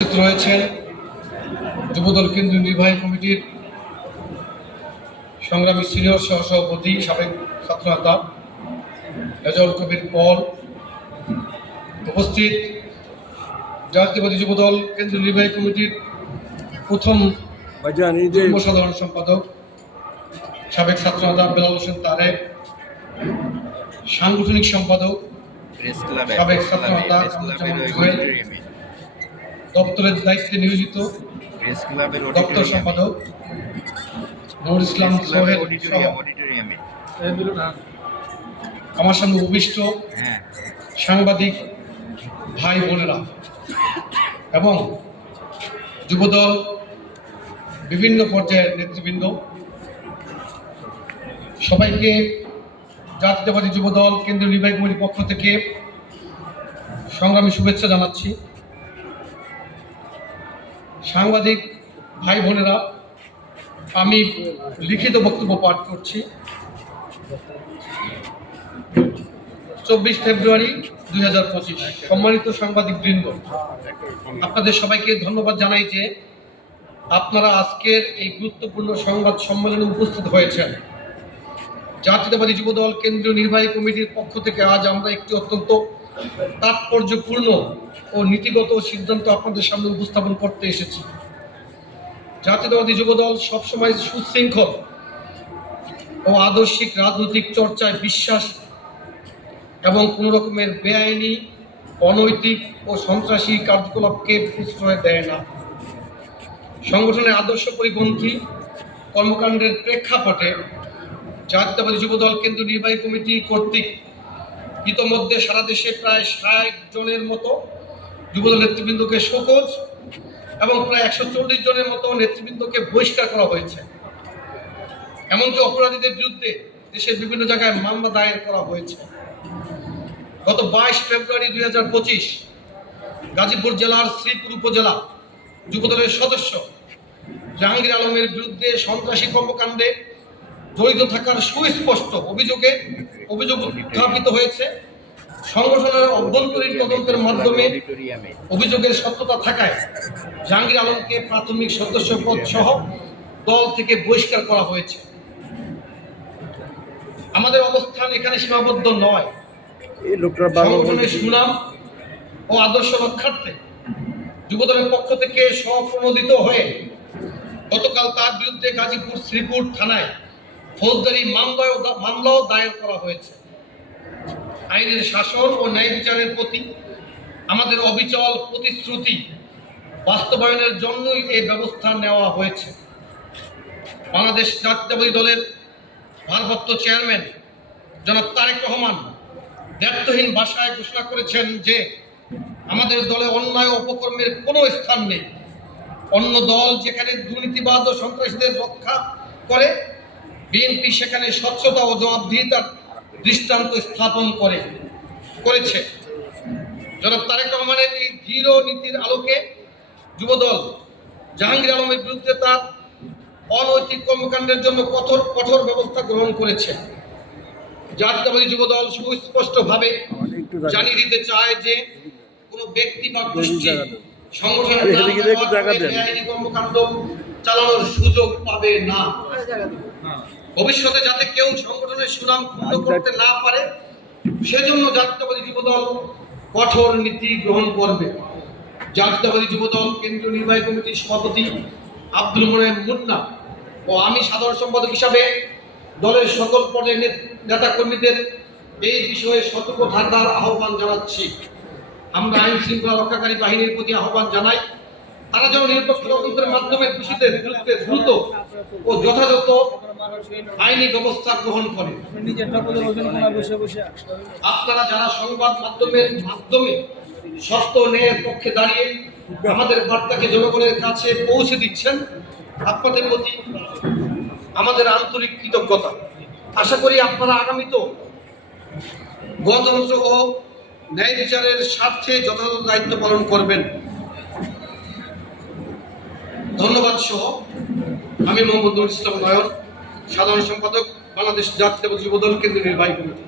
রয়েছেন যুবদল কেন্দ্রীয় নির্বাহী কমিটির সংগ্রামী সিনিয়র সহসভাপতি সাবেক ছাত্রনেতা রেজাউল কবির পল, উপস্থিত জাতীয়বাদী যুবদল কেন্দ্রীয় নির্বাহী কমিটির প্রথম যুগ্ম সাধারণ সম্পাদক সাবেক ছাত্রনেতা বেলাল হোসেন তারেক, সাংগঠনিক সম্পাদক সাবেক ছাত্রনেতা জুয়েল, দপ্তরের দায়িত্বে নিয়োজিত দপ্তর সম্পাদক নুর ইসলাম সোহেল সহ আমার সঙ্গে উপবিষ্ট সাংবাদিক ভাই বোনেরা এবং যুবদল বিভিন্ন পর্যায়ের নেতৃবৃন্দ, সবাইকে জাতীয়তাবাদী যুবদল কেন্দ্রীয় নির্বাহী কমিটির পক্ষ থেকে সংগ্রামী শুভেচ্ছা জানাচ্ছি। সাংবাদিক ভাই বোনেরা, আমি লিখিত বক্তব্য পাঠ করছি। 24 ফেব্রুয়ারি 2025। সম্মানিত সাংবাদিকবৃন্দ, আপনাদের সবাইকে ধন্যবাদ জানাই যে আপনারা আজকের এই গুরুত্বপূর্ণ সংবাদ সম্মেলনে উপস্থিত হয়েছেন। জাতীয়তাবাদী যুবদল কেন্দ্রীয় নির্বাহী কমিটির পক্ষ থেকে আজ আমরা একটি অত্যন্ত তাৎপর্যপূর্ণ ও নীতিগত সিদ্ধান্ত আপনাদের সামনে উপস্থাপন করতে এসেছি। জাতীয়তাবাদী যুবদল সবসময় সুশৃঙ্খল ও আদর্শিক রাজনৈতিক চর্চায় বিশ্বাস এবং কোনো রকমের বেআইনি, অনৈতিক ও সন্ত্রাসী কার্যকলাপকে প্রশ্রয় দেয় না। সংগঠনের আদর্শ পরিপন্থী কর্মকাণ্ডের প্রেক্ষাপটে জাতীয়তাবাদী যুবদল কেন্দ্রীয় নির্বাহী কমিটি কর্তৃক ইতোমধ্যে সারা দেশে প্রায় 60 জনের মতো যুবদল নেতৃবৃন্দকে শোকজ এবং প্রায় 140 জনের মতো নেতৃবৃন্দকে বহিষ্কার করা হয়েছে। এমনকি অপরাধীদের বিরুদ্ধে দেশের বিভিন্ন জায়গায় মামলা দায়ের করা হয়েছে। গত 22 ফেব্রুয়ারি 2025 গাজীপুর জেলার শ্রীপুর উপজেলা যুবদলের সদস্য জাহাঙ্গীর আলমের বিরুদ্ধে সন্ত্রাসী কর্মকাণ্ডে জড়িত থাকার সুস্পষ্ট অভিযোগ উত্থাপিত হয়েছে। সংগঠনের অভ্যন্তরীণ তদন্তের মাধ্যমে অভিযোগের সত্যতা থাকায় জাহাঙ্গীর আলমকে প্রাথমিক সদস্য পদ সহ দল থেকে বহিষ্কার করা হয়েছে। আমাদের অবস্থান এখানে সীমাবদ্ধ নয়। সংগঠনের সুনাম ও আদর্শ রক্ষার্থে যুবদলের পক্ষ থেকে স্বপ্রণোদিত হয়ে গতকাল তার বিরুদ্ধে গাজীপুর শ্রীপুর থানায় ফৌজদারি মামলাও দায়ের করা হয়েছে। আইনের শাসন ও ন্যায় বিচারের প্রতি আমাদের অবিচল প্রতিশ্রুতি বাস্তবায়নের জন্যই এই ব্যবস্থা নেওয়া হয়েছে। বাংলাদেশ জাতীয়তাবাদী দলের ভারপ্রাপ্ত চেয়ারম্যান জনাব তারেক রহমান দায়িত্বহীন ভাষায় ঘোষণা করেছেন যে আমাদের দলে অন্যায় অপকর্মের কোনো স্থান নেই। অন্য দল যেখানে দুর্নীতিবাজ ও সন্ত্রাসীদের রক্ষা করে, বিএনপি সেখানে স্বচ্ছতা ও জবাবদিহিতার দৃষ্টান্ত স্থাপন করেছে। জনাব তারেক রহমানের এই দৃঢ় নীতির আলোকে যুবদল জাহাঙ্গীর আলমের বিরুদ্ধে তার অনৈতিক কর্মকাণ্ডের জন্য কঠোর ব্যবস্থা গ্রহণ করেছে। জাতীয়তাবাদী যুবদল সুস্পষ্টভাবে জানিয়ে দিতে চায় যে কোনো ব্যক্তি বা গোষ্ঠী সংগঠনের বেআইনি কর্মকাণ্ড চালানোর সুযোগ পাবে না। ভবিষ্যতে যাতে কেউ সংগঠনের সুনাম ক্ষুণ্ণ করতে না পারে, সেজন্য জাতীয়তাবাদী যুবদল কঠোর নীতি গ্রহণ করবে। জাতীয়তাবাদী যুবদল কেন্দ্রীয় নির্বাহী কমিটির সভাপতি আব্দুল মোনেম মুন্না ও আমি সাধারণ সম্পাদক হিসাবে দলের সকল পর্যায়ের নেতা কর্মীদের এই বিষয়ে সতর্ক থাকার আহ্বান জানাচ্ছি। আমরা আইন শৃঙ্খলা রক্ষাকারী বাহিনীর প্রতি আহ্বান জানাই, তারা যেন নিরপেক্ষ তদন্তের মাধ্যমে দোষীদের বিরুদ্ধে দ্রুত ও যথাযথ আইনি ব্যবস্থা গ্রহণ করে। আপনারা যারা সংবাদ মাধ্যমের মাধ্যমে সত্য ন্যায়ের পক্ষে দাঁড়িয়ে আমাদের বার্তাকে জনগণের কাছে পৌঁছে দিচ্ছেন, আপনাদের প্রতি আমাদের আন্তরিক কৃতজ্ঞতা। আশা করি আপনারা আগামীতেও গণতন্ত্র ও ন্যায় বিচারের স্বার্থে যথাযথ দায়িত্ব পালন করবেন। ধন্যবাদ সহ আমি মোহাম্মদ নুর ইসলাম নয়ন, সাধারণ সম্পাদক, বাংলাদেশ জাতীয়তাবাদী যুবদল কেন্দ্রীয় নির্বাহী কমিটি।